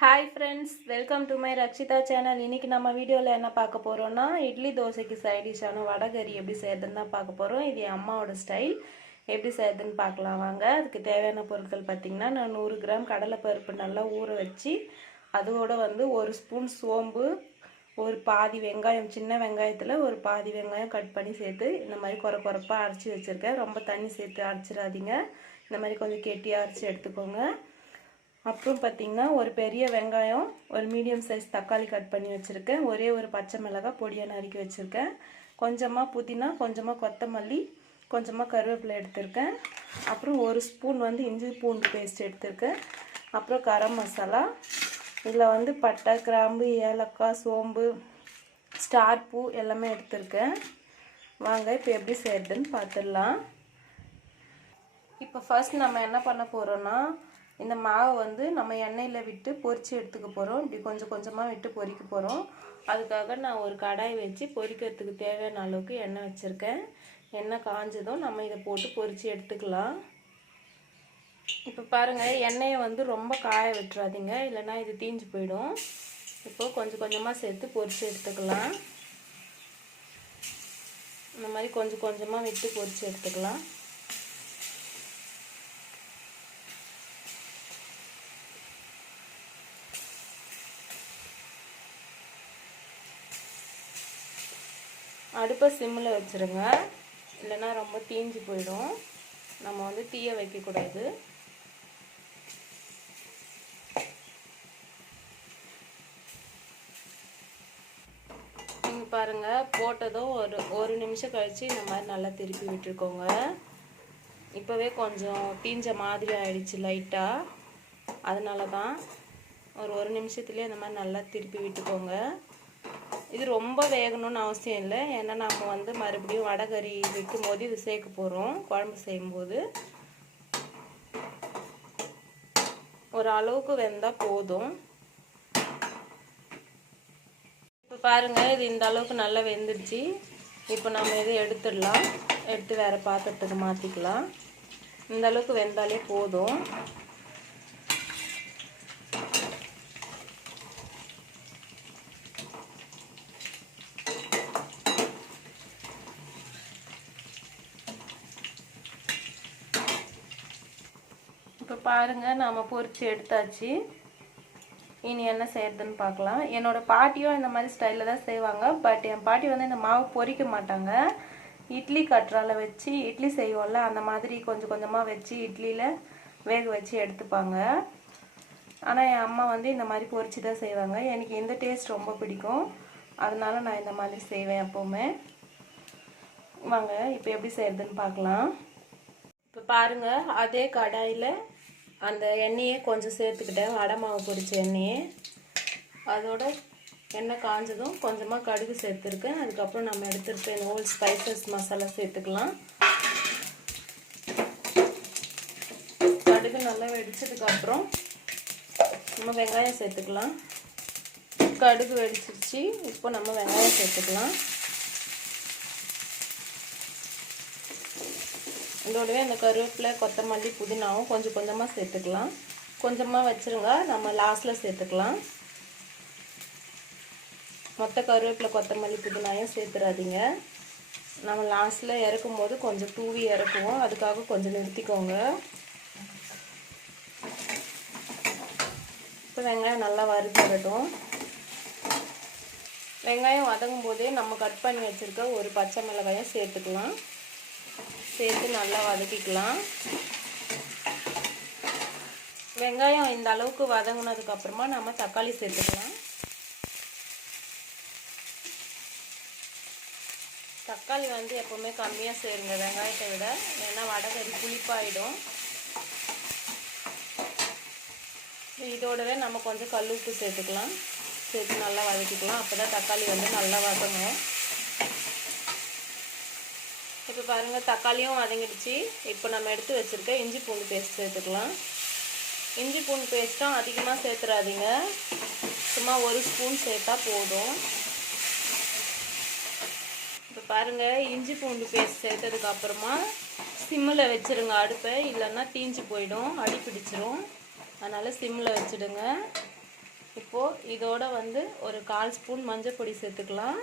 Hi friends, welcome to my Rakshitha channel. இன்றைக்கி நம்ம வீடியோவில் என்ன பார்க்க போகிறோன்னா, இட்லி தோசைக்கு சைட் டிஷ்ஷான வடகறி எப்படி செய்யறதுன்னு தான் பார்க்க போகிறோம். இது என் அம்மாவோட ஸ்டைல். எப்படி செய்யறதுன்னு பார்க்கலாம் வாங்க. அதுக்கு தேவையான பொருட்கள் பார்த்திங்கன்னா, நான் 100 கிராம் கடலைப்பருப்பு நல்லா ஊற வச்சு அதோட ஒரு ஸ்பூன் சோம்பு, ஒரு பாதி வெங்காயம், சின்ன வெங்காயத்தில் ஒரு பாதி வெங்காயம் கட் பண்ணி சேர்த்து இந்த மாதிரி குறைப்பாக அரைச்சி வச்சுருக்கேன். ரொம்ப தண்ணி சேர்த்து அரைச்சிடாதீங்க. இந்த மாதிரி கொஞ்சம் கெட்டியாக அரைச்சி எடுத்துக்கோங்க. அப்புறம் பார்த்திங்கன்னா, ஒரு பெரிய வெங்காயம், ஒரு மீடியம் சைஸ் தக்காளி கட் பண்ணி வச்சுருக்கேன். ஒரே ஒரு பச்சை மிளகாய் பொடியாக நறுக்கி வச்சுருக்கேன். கொஞ்சமாக புதினா, கொஞ்சமாக கொத்தமல்லி, கொஞ்சமாக கருவேப்பிலை எடுத்திருக்கேன். அப்புறம் ஒரு ஸ்பூன் இஞ்சி பூண்டு பேஸ்ட் எடுத்திருக்கேன். அப்புறம் கரம் மசாலா, இதில் பட்டை, கிராம்பு, ஏலக்காய், சோம்பு, ஸ்டார் பூ எல்லாமே எடுத்திருக்கேன். வாங்க இப்போ எப்படி செய்யறதுன்னு பார்த்துடலாம். இப்போ ஃபர்ஸ்ட் நம்ம என்ன பண்ண போகிறோன்னா, இந்த மாவை நம்ம எண்ணெயில் விட்டு பொரித்து எடுத்துக்க போகிறோம். இப்படி கொஞ்சம் கொஞ்சமாக விட்டு பொரிக்க போகிறோம். அதுக்காக நான் ஒரு கடாய் வச்சு பொரிக்கிறதுக்கு தேவையான அளவுக்கு எண்ணெய் வச்சுருக்கேன். எண்ணெய் காஞ்சதும் நம்ம இதை போட்டு பொரித்து எடுத்துக்கலாம். இப்போ பாருங்கள், எண்ணெயை ரொம்ப காய விட்டுறாதீங்க, இல்லைன்னா இது தீஞ்சு போயிடும். இப்போது கொஞ்சம் கொஞ்சமாக சேர்த்து பொரித்து எடுத்துக்கலாம். இந்த மாதிரி கொஞ்சம் கொஞ்சமாக விட்டு பொரித்து எடுத்துக்கலாம். அடுப்பை சிம்மில் வச்சுருங்க, இல்லைன்னா ரொம்ப தீஞ்சு போயிடும். நம்ம தீய வைக்கக்கூடாது. நீங்கள் பாருங்கள், போட்டதும் ஒரு நிமிஷம் கழித்து இந்த மாதிரி நல்லா திருப்பி விட்டுருக்கோங்க. இப்போவே கொஞ்சம் தீஞ்ச மாதிரி ஆயிடுச்சு லைட்டாக. அதனால தான் ஒரு நிமிஷத்துலேயே இந்த மாதிரி நல்லா திருப்பி விட்டுக்கோங்க. இது ரொம்ப வேகணும்னு அவசியம் இல்லை, ஏன்னா நம்ம மறுபடியும் வடகறி வைக்கும் போது இது சேர்க்க போகிறோம். குழம்பு செய்யும்போது ஒரு அளவுக்கு வெந்தால் போதும். இப்போ பாருங்கள், இது இந்த அளவுக்கு நல்லா வெந்துடுச்சு. இப்போ நம்ம இதை எடுத்துடலாம். எடுத்து வேறு பாத்திரத்துக்கு மாற்றிக்கலாம். இந்த அளவுக்கு வெந்தாலே போதும். இப்போ பாருங்கள், நாம் பொரித்து எடுத்தாச்சு. இனி என்ன செய்யறதுன்னு பார்க்கலாம். என்னோடய பாட்டியும் இந்த மாதிரி ஸ்டைலில் தான் செய்வாங்க. பட் என் பாட்டி இந்த மாவு பொரிக்க மாட்டாங்க. இட்லி கற்றால வச்சு இட்லி செய்வோம்ல, அந்த மாதிரி கொஞ்சம் கொஞ்சமாக வச்சு இட்லியில் வேக வச்சு எடுத்துப்பாங்க. ஆனால் என் அம்மா இந்த மாதிரி பொரிச்சு தான் செய்வாங்க. எனக்கு இந்த டேஸ்ட் ரொம்ப பிடிக்கும், அதனால நான் இந்த மாதிரி செய்வேன் எப்போவுமே. வாங்க இப்போ எப்படி செய்யறதுன்னு பார்க்கலாம். இப்போ பாருங்கள், அதே கடாயில் அந்த எண்ணெயை கொஞ்சம் சேர்த்துக்கிட்டேன், வடை மாவு பொரிச்ச எண்ணெயை. அதோட எண்ணெய் காஞ்சதும் கொஞ்சமாக கடுகு சேர்த்துருக்கேன். அதுக்கப்புறம் நம்ம எடுத்துருக்க இந்த ஹோல் ஸ்பைசஸ் மசாலா சேர்த்துக்கலாம். கடுகு நல்லா வெடிச்சதுக்கப்புறம் நம்ம வெங்காயம் சேர்த்துக்கலாம். கடுகு வெடிச்சிருச்சு, இப்போ நம்ம வெங்காயம் சேர்த்துக்கலாம். இதோடவே அந்த கருவேப்பிலை, கொத்தமல்லி, புதினாவும் கொஞ்சம் கொஞ்சமாக சேர்த்துக்கலாம். கொஞ்சமாக வச்சுருங்க, நம்ம லாஸ்ட்டில் சேர்த்துக்கலாம். மொத்த கருவேப்பிலை, கொத்தமல்லி, புதினாயும் சேர்த்துடாதீங்க. நம்ம லாஸ்ட்டில் இறக்கும் போது கொஞ்சம் தூவி இறக்குவோம், அதுக்காக கொஞ்சம் நிறுத்திக்கோங்க. இப்போ வெங்காயம் நல்லா வறுத்துடட்டும். வெங்காயம் வதங்கும் போதே நம்ம கட் பண்ணி வச்சுருக்க ஒரு பச்சை மிளகாயும் சேர்த்துக்கலாம். சேர்த்து நல்லா வதக்கிக்கலாம். வெங்காயம் இந்த அளவுக்கு வதங்கினதுக்கப்புறமா நம்ம தக்காளி சேர்த்துக்கலாம். தக்காளி எப்போவுமே கம்மியாக சேருங்க வெங்காயத்தை விட, ஏன்னா வடகறி புளிப்பாயிடும். இதோடவே நம்ம கொஞ்சம் கல் உப்பு சேர்த்துக்கலாம். சேர்த்து நல்லா வதக்கிக்கலாம். அப்போ தான் தக்காளி நல்லா வதங்கும். இப்போ பாருங்கள், தக்காளியும் வதங்கிடுச்சு. இப்போ நம்ம எடுத்து வச்சுருக்க இஞ்சி பூண்டு பேஸ்ட் சேர்த்துக்கலாம். இஞ்சி பூண்டு பேஸ்ட்டும் அதிகமாக சேர்த்துறாதீங்க, சும்மா ஒரு ஸ்பூன் சேர்த்தா போதும். இப்போ பாருங்கள், இஞ்சி பூண்டு பேஸ்ட் சேர்த்ததுக்கப்புறமா சிம்மில் வச்சுருங்க அடுப்பை, இல்லைன்னா தீஞ்சு போயிடும், அடி பிடிச்சிரும். அதனால் சிம்மில் வச்சுடுங்க. இப்போது இதோட வந்து ஒரு 1/4 ஸ்பூன் மஞ்சள் பொடி சேர்த்துக்கலாம்.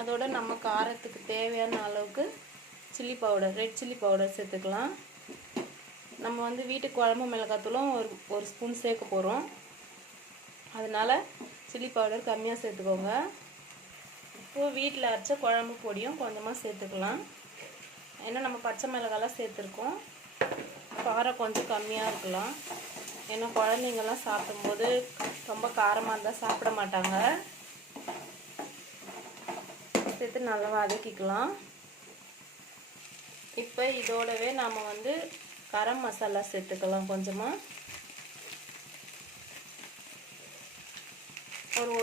அதோட நம்ம காரத்துக்கு தேவையான அளவுக்கு chilli powder, red chilli powder சேர்த்துக்கலாம். நம்ம வந்து வீட்டுக்கு குழம்பு மிளகாத்தூளும் ஒரு ஸ்பூன் சேர்க்க போகிறோம். அதனால் சில்லி பவுடர் கம்மியாக சேர்த்துக்கோங்க. இப்போது வீட்டில் அரைச்ச குழம்பு பொடியும் கொஞ்சமாக சேர்த்துக்கலாம். ஏன்னா நம்ம பச்சை மிளகாலாம் சேர்த்துருக்கோம், காரம் கொஞ்சம் கம்மியாக இருக்கலாம். ஏன்னா குழந்தைங்கள்லாம் சாப்பிடும்போது ரொம்ப காரமாக இருந்தால் சாப்பிட மாட்டாங்க. சேர்த்து நல்லா வதக்கிக்கலாம். இப்போ இதோடவே நாம் வந்து கரம் மசாலா சேர்த்துக்கலாம். கொஞ்சமாக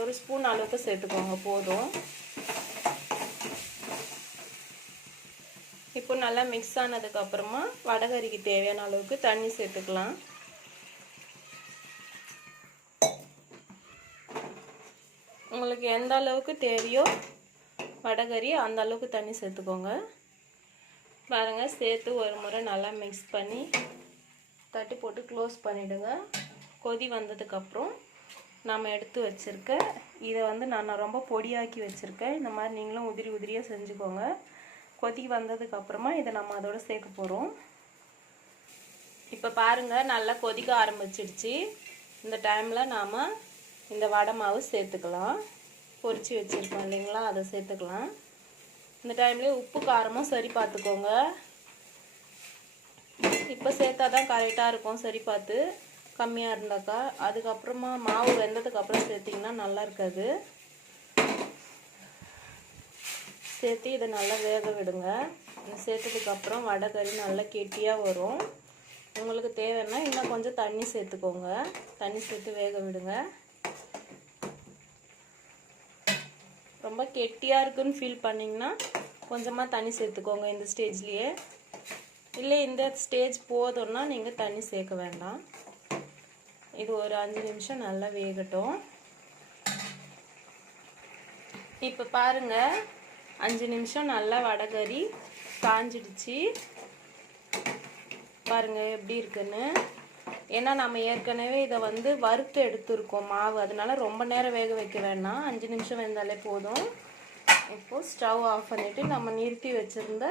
ஒரு ஸ்பூன் அளவுக்கு சேர்த்துக்கோங்க, போதும். இப்போ நல்லா மிக்ஸ் ஆனதுக்கப்புறமா வடகறிக்கு தேவையான அளவுக்கு தண்ணி சேர்த்துக்கலாம். உங்களுக்கு எந்த அளவுக்கு தேவையோ வடகறி அந்த அளவுக்கு தண்ணி சேர்த்துக்கோங்க. பாருங்கள், சேர்த்து ஒரு முறை நல்லா மிக்ஸ் பண்ணி தட்டி போட்டு க்ளோஸ் பண்ணிவிடுங்க. கொதி வந்ததுக்கப்புறம் நம்ம எடுத்து வச்சுருக்க இதை வந்து நான் ரொம்ப பொடியாக்கி வச்சுருக்கேன். இந்த மாதிரி நீங்களும் உதிரி உதிரியாக செஞ்சுக்கோங்க. கொதி வந்ததுக்கப்புறமா இதை நம்ம அதோட சேர்க்க போகிறோம். இப்போ பாருங்கள், நல்லா கொதிக்க ஆரம்பிச்சிடுச்சு. இந்த டைமில் நாம் இந்த வடை மாவு சேர்த்துக்கலாம். பொரிச்சு வச்சுருக்கோம் இல்லைங்களா, அதை சேர்த்துக்கலாம். இந்த டைம்லேயே உப்பு காரமும் சரி பார்த்துக்கோங்க. இப்போ சேர்த்தா தான் கரெக்டாக இருக்கும், சரி பார்த்து. கம்மியாக இருந்தாக்கா அதுக்கப்புறமா மாவு வெந்ததுக்கப்புறம் சேர்த்திங்கன்னா நல்லா இருக்காது. சேர்த்து இதை நல்லா வேக விடுங்க. சேர்த்ததுக்கப்புறம் வடைகறி நல்லா கெட்டியாக வரும். உங்களுக்கு தேவைன்னா இன்னும் கொஞ்சம் தண்ணி சேர்த்துக்கோங்க. தண்ணி சேர்த்து வேக விடுங்க. ரொம்ப கெட்டியாக இருக்குன்னு ஃபீல் பண்ணிங்கன்னா கொஞ்சமாக தண்ணி சேர்த்துக்கோங்க இந்த ஸ்டேஜ்லேயே. இல்லை இந்த ஸ்டேஜ் போதும்னா நீங்கள் தண்ணி சேர்க்க வேண்டாம். இது ஒரு 5 நிமிஷம் நல்லா வேகட்டும். இப்போ பாருங்கள், 5 நிமிஷம் நல்லா வடைகறி காஞ்சிடுச்சு. பாருங்கள் எப்படி இருக்குன்னு. ஏன்னா நம்ம ஏற்கனவே இதை வந்து வறுத்து எடுத்துருக்கோம் மாவு, அதனால ரொம்ப நேரம் வேக வைக்க வேண்டாம். 5 நிமிஷம் வெந்தாலே போதும். இப்போது ஸ்டவ் ஆஃப் பண்ணிவிட்டு நம்ம நிறுத்தி வச்சுருந்த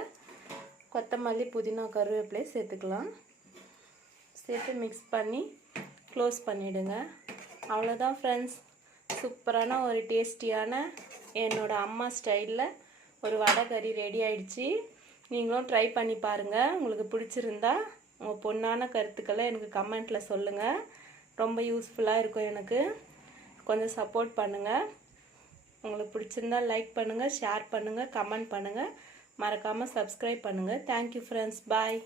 கொத்தமல்லி, புதினா, கருவேப்பிலை சேர்த்துக்கலாம். சேர்த்து மிக்ஸ் பண்ணி க்ளோஸ் பண்ணிவிடுங்க. அவ்வளோதான் ஃப்ரெண்ட்ஸ், சூப்பரான ஒரு டேஸ்டியான என்னோடய அம்மா ஸ்டைலில் ஒரு வடைகறி ரெடி ஆயிடுச்சு. நீங்களும் ட்ரை பண்ணி பாருங்கள். உங்களுக்கு பிடிச்சிருந்தா உங்கள் பொண்ணான கருத்துக்களை எனக்கு கமெண்ட்டில் சொல்லுங்கள். ரொம்ப யூஸ்ஃபுல்லாக இருக்கும் எனக்கு. கொஞ்சம் சப்போர்ட் பண்ணுங்கள். உங்களுக்கு பிடிச்சிருந்தா லைக் பண்ணுங்கள், ஷேர் பண்ணுங்கள், கமெண்ட் பண்ணுங்கள். மறக்காமல் சப்ஸ்கிரைப் பண்ணுங்கள். தேங்க்யூ ஃப்ரெண்ட்ஸ், பாய்.